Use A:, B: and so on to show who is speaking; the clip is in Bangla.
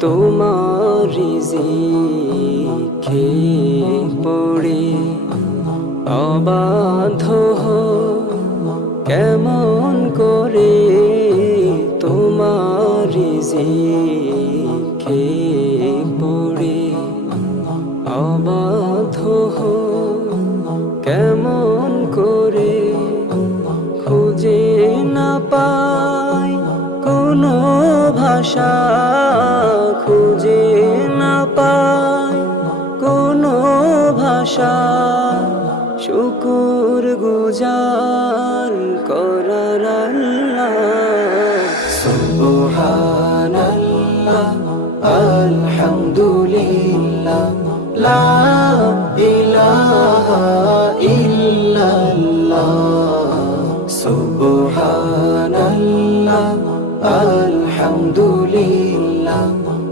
A: তোমার রিজিকে পড়ে অবাধ কেমন করে তোমার রিজিকে পড়ে অবাধ কেমন করে খুঁজে না পাই কোনো ভাষা খুঁজে না পাই কোনো ভাষা। শুকুর গুজার করার আল্লাহ সুবহানাল্লাহ আলহামদুলিল্লাহ।